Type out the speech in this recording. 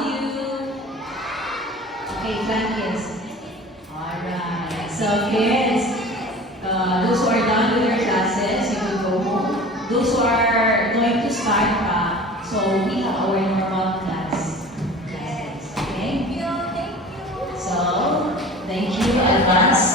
love you. Okay, thank you. Alright. So kids, those who are done with their classes, you can go home. Those who are going to start so we have our normal classes. Okay? So, thank you, advance.